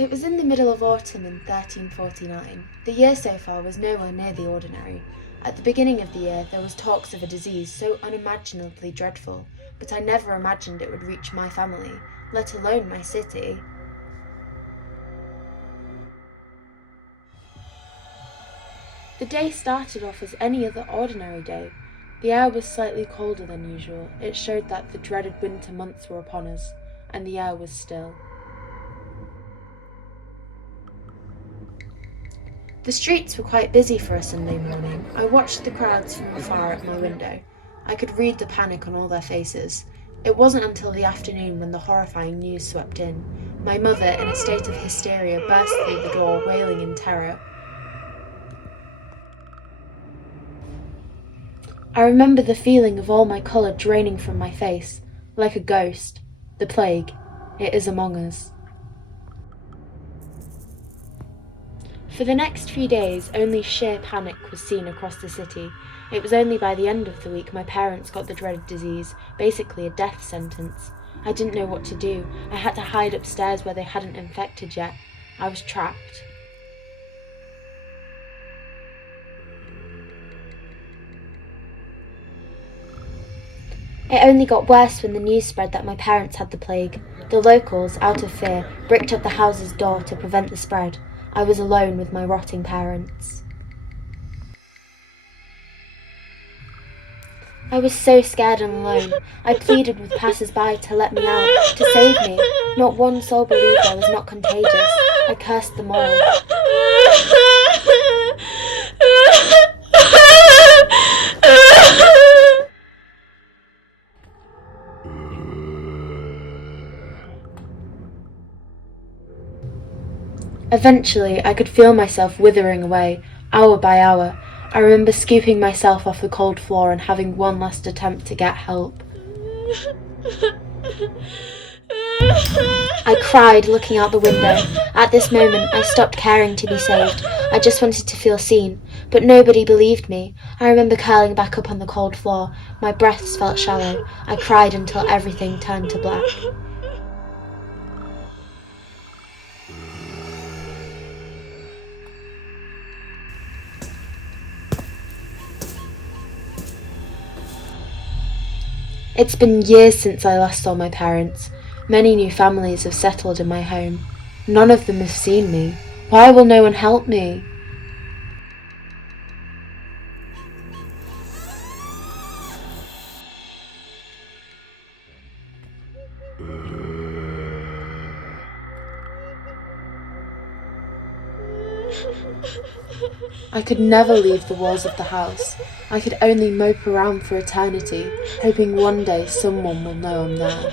It was in the middle of autumn in 1349. The year so far was nowhere near the ordinary. At the beginning of the year there was talks of a disease so unimaginably dreadful, but I never imagined it would reach my family, let alone my city. The day started off as any other ordinary day. The air was slightly colder than usual. It showed that the dreaded winter months were upon us, and the air was still. The streets were quite busy for a Sunday morning. I watched the crowds from afar at my window. I could read the panic on all their faces. It wasn't until the afternoon when the horrifying news swept in. My mother, in a state of hysteria, burst through the door, wailing in terror. I remember the feeling of all my colour draining from my face, like a ghost. The plague. It is among us. For the next few days, only sheer panic was seen across the city. It was only by the end of the week my parents got the dreaded disease, basically a death sentence. I didn't know what to do. I had to hide upstairs where they hadn't infected yet. I was trapped. It only got worse when the news spread that my parents had the plague. The locals, out of fear, bricked up the house's door to prevent the spread. I was alone with my rotting parents. I was so scared and alone. I pleaded with passers-by to let me out, to save me. Not one soul believed I was not contagious. I cursed them all. Eventually, I could feel myself withering away, hour by hour. I remember scooping myself off the cold floor and having one last attempt to get help. I cried, looking out the window. At this moment, I stopped caring to be saved. I just wanted to feel seen. But nobody believed me. I remember curling back up on the cold floor. My breaths felt shallow. I cried until everything turned to black. It's been years since I last saw my parents. Many new families have settled in my home. None of them have seen me. Why will no one help me? I could never leave the walls of the house. I could only mope around for eternity, hoping one day someone will know I'm there.